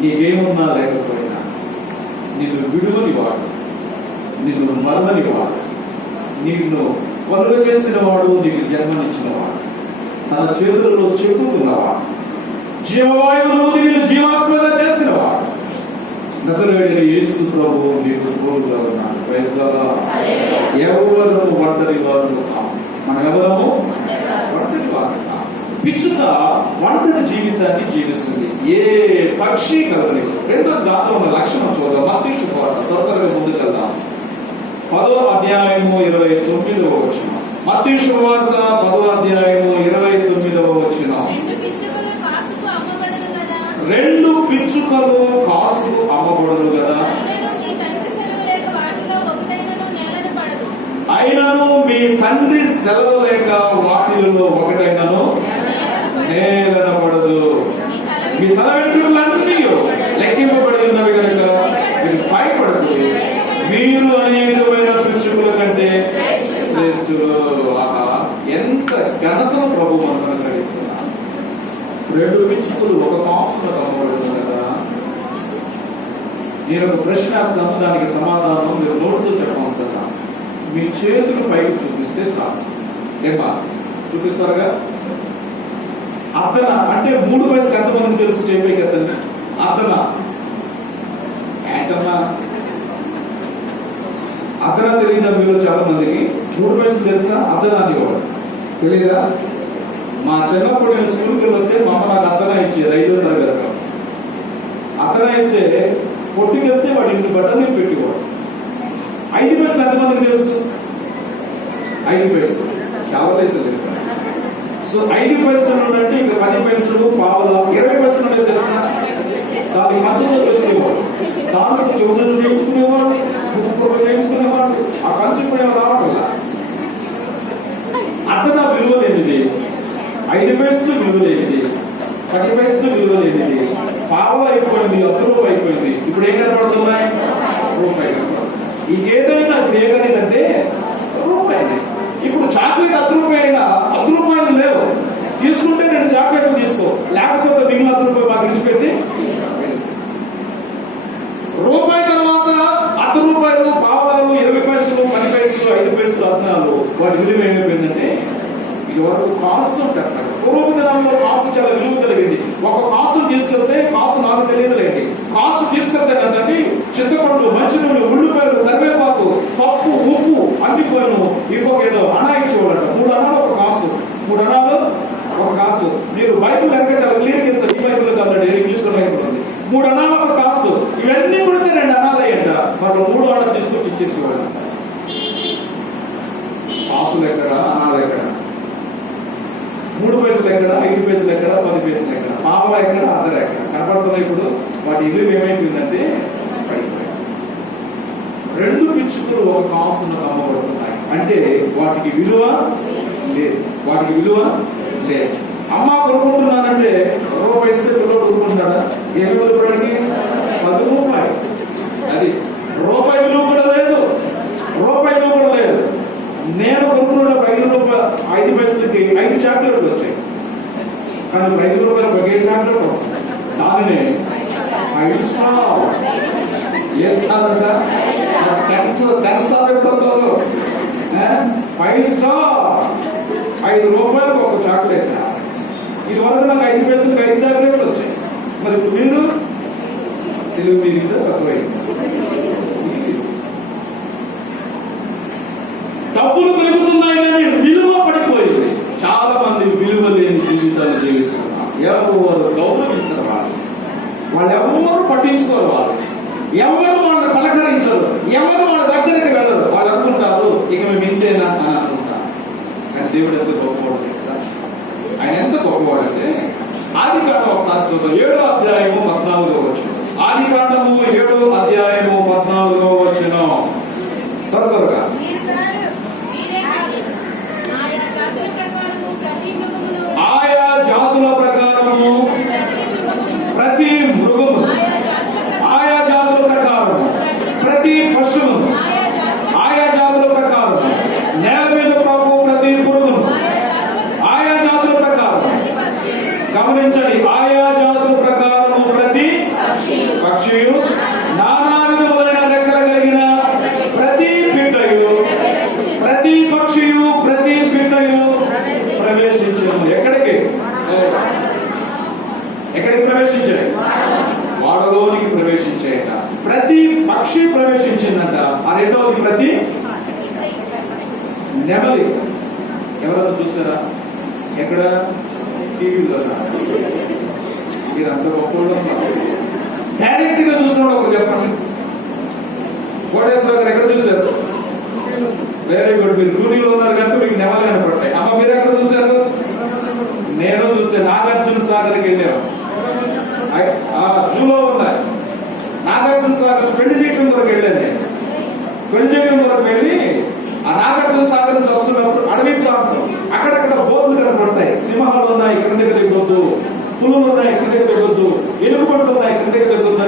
నీకేమున్నా లేకపోయినా నిన్ను విడువని వాడు, నిన్ను మరలని వాడు, నిన్ను కలుగ చేసిన వాడు, నీకు జన్మనిచ్చిన వాడు, తన చేతులలో చెప్పుకున్నవాడు, జీవవాయువును నిన్ను జీవాత్మగా చేసిన వాడు, నజరేయుడైన యేసు ప్రభువు నీకు తోడుగా ఉన్నాడు. Praise the Lord. ఎవరు ఒంటరి వారు కాము, మనం ఎవరము ఒంటరి వారు కాము. పిచ్చుక ఒంటరి జీవితాన్ని జీవిస్తుంది, ఏ పక్షి కలగలేదు. రెండో దాంట్లో ఉన్న లక్షణం చూద్దాం. మత్తయి సువార్త త్వరగా ముందుకెళ్దాం. 10వ అధ్యాయము 29వ వచనం. మత్తయి సువార్త 10వ అధ్యాయము 29వ వచనం. రెండు పిచ్చుకలు కాసుకు అమ్మబడదు కదా, అయినను మీ తండ్రి సెలవు లేక వాటిలో ఒకటైనను నేలన పడదు. మీ తల వెంట్రుకలన్నీ లెక్కింపబడి ఉన్నవి కనుక మీరు భయపడదు, మీరు అనేకమైన పిచ్చుకల కంటే శ్రేష్ఠులు. ఎంత ఘనతను ప్రభు మనకు అనుగ్రహిస్తున్నారు. రెండు పిచ్చుకలు ఒక కాసులో అమ్మబడదు కదా. నేను ఒక ప్రశ్న వేస్తాను, దానికి సమాధానం మీరు నోటితో చెప్పవలసిన. మీ చేతులు పైకి చూపిస్తే చాలు. ఏమా చూపిస్తారుగా? అద్దన అంటే 3 పైసలు ఎంతమందికి తెలుసు? చేపైకి అద్దన అద్దన ఏంటమ్మా అద్దన తెలియదా మీలో చాలా మందికి? 3 పైసలు తెలుసా? అద్దన అనేవాడు తెలీదా? మా చిన్నప్పుడు నేను స్కూల్కి వెళ్తే మా అమ్మ నాకు అద్దన ఇచ్చేది 5వ తరగతిలో. అద్దన అయితే పొట్టుకెళ్తే వాడు ఇంటి బట్టలు పెట్టేవాడు. 5 పైసలు ఎంతమందికి తెలుసు? 5 పైసలు చాలా అయితే లేదు. సో 5 పైసలు అంటే ఇంకా 10 పైసలు, పావుల, 20 పైసలు అంటే తెలుసా? దానికి కంచులో చేసేవాడు, దానికి చెవులు నేర్చుకునేవాడు, ముక్కు నేర్చుకునేవాడు. ఆ కంచు కూడా రావట్లా. అద్దన విలువ లేనిది, 5 పైసలు విలువ లేనిది, 10 పైసలు విలువ లేనిది, పావులు అయిపోయింది, రూపాయి అయిపోయింది. ఇప్పుడు ఏం కనపడుతున్నాయి? రూపాయి కనపడుతుంది. ఇంకేదైనా ఇప్పుడు ఏ కలిగిందంటే రూపాయి. ఇప్పుడు చాక్లెట్ 10 రూపాయలు, 10 రూపాయలు లేవు. తీసుకుంటే 2 చాక్లెట్లు తీసుకో, లేకపోతే మిగిలిన 10 రూపాయలు మాకు ఇచ్చిపెట్టి. రూపాయి తర్వాత 10 రూపాయలు, పావులు, 20 పైసలు, 10 పైసలు, 5 పైసలు, అర్థాలు. వాటి విలువ ఏమైపోయిందంటే ఇది వరకు కాసు అంటారు. పూర్వ దినాల్లో కాసు చాలా విలువ కలిగింది. ఒక కాసు తీసుకెళ్తే, కాసు నాకు తెలియదులేండి, కాసు తీసుకెళ్తే కదండి చింతపండు, మంచినూనె, ఉల్లిపాయలు, కరివేపాకు, పప్పు, ఉప్పు అందిపోయాను. ఇంకొక ఏదో అనా ఇచ్చేవాడట. 3 అనాలు ఒక కాసు, 3 అనాలు ఒక కాసు. మీరు బైబుల్ కనుక చాలా క్లియర్ చేస్తారు. ఈ బైబుల్ కాబట్టి ఇంగ్లీష్ లో బైబుల్ ఉంది. 3 అనాలు ఒక కాసు. ఇవన్నీ కొడితే 2 అనాలు అయ్యంట. వాళ్ళు 3 అనాలు తీసుకొచ్చి ఇచ్చేసేవాడు. కాసులు ఎక్కడ, అనాలు ఎక్కడ? 3 పైసలు ఎక్కడ, 5 పైసలు ఎక్కడ, 10 పైసలు ఎక్కడ, పావుల ఎక్కడ, అద్దర ఎక్కడ కనపడుతున్నాయి? ఇప్పుడు వాటి విలువ ఏమైపోయిందంటే పడిపోయాయి. 2 పిచ్చుకలు ఒక కాసును అమ్మబడుతున్నాయి అంటే వాటికి విలువ లేదు, వాటికి విలువ లేదు. అమ్మ కొనుక్కుంటున్నానంటే రూపాయి ఇస్తే పిల్లలు కొనుక్కుంటాడా? ఏమి విలువ? 10 రూపాయలు. అది రూపాయి విలువ కూడా లేదు, రూపాయి విలువ కూడా లేదు. నేను కొనుక్కున్న 5 పైసలకి 5 చాక్లెట్లు వచ్చాయి, కానీ 5 రూపాయలకు ఒకే చాక్లెట్ వస్తుంది. దానినే 5 స్టార్. ఎస్ అంట 10 స్టార్ ఎప్పుడు? 5 స్టార్. 5 రూపాయలకు ఒక చాక్లెట్. ఇది వరకు నాకు 5 పైసలకు 5 చాక్లెట్లు వచ్చాయి. మరి ఇప్పుడు మీరు తెలుగు మీరు తక్కువైంది. డబ్బులు పెరుగుతున్నాయి కానీ విలువ పడిపోయింది. చాలా మంది విలువ లేని జీవితాలు జీవిస్తున్నారు. ఎవరు గౌరవించరు, వాళ్ళు ఎవరు పట్టించుకోరు, ఎవరు వాళ్ళని పలకరించరు, ఎవరు వాళ్ళ దగ్గరికి వెళ్ళరు. వాళ్ళు అనుకుంటారు ఇక మేము ఇంతేనా అని అనుకుంటారు. కానీ దేవుడు ఎంత గొప్పవాడు తెలుసా? ఆయన ఎంత గొప్పవాడంటే ఆదికాండం ఒకసారి చూద్దాం. 7వ అధ్యాయము 14వ వచనం. ఆదికాండము 7వ అధ్యాయము 14వ వచనం. త్వరగా ఆయా జాతుల ప్రకారము ప్రతి మృగము, ఆయా జాతుల ప్రకారం ప్రతి పశువును, ఆయా జాతుల ప్రకారం నేల మీద ప్రభు ప్రతి పురుగును, ఆయా జాతుల ప్రకారం. గమనించండి, ఆయా జాతుల ప్రకారము ప్రతి వాడలోనికి ప్రవేశించాయట. ప్రతి పక్షి ప్రవేశించిందంట. ఆ రెండవది ప్రతి నెమలి. ఎవరైనా చూసారా? ఎక్కడ? టీవీలో. మీరంతా గొప్ప డైరెక్ట్ గా చూసినప్పుడు ఒకరు చెప్పండి. కోటేశ్వర గారు ఎక్కడ చూశారు? Very good. మీరు డ్యూటీలో ఉన్నారు కనుక మీకు నెమలి కనపడతాయి. అమ్మ మీరు ఎక్కడ చూశారు? నేను చూసాను. నాగార్జున సాగర్కి వెళ్ళాము. జూలో ఉన్నాయి. నాగార్జున సాగర్ పెళ్లి చేయడం కొరకు వెళ్ళాను నేను. పెళ్లి చేయడం కొరకు వెళ్ళి ఆ నాగార్జున సాగర్ వస్తున్నప్పుడు అడవి ప్రాంతం, అక్కడక్కడ బోర్లు కనపడతాయి. సింహాలు ఉన్నాయి, ఇక్కడ దగ్గర దిగొద్దు. పులులు ఉన్నాయి, ఇక్కడ దగ్గర దిగొద్దు. ఎలుగుబంట్లు ఉన్నాయి, ఇక్కడ దగ్గర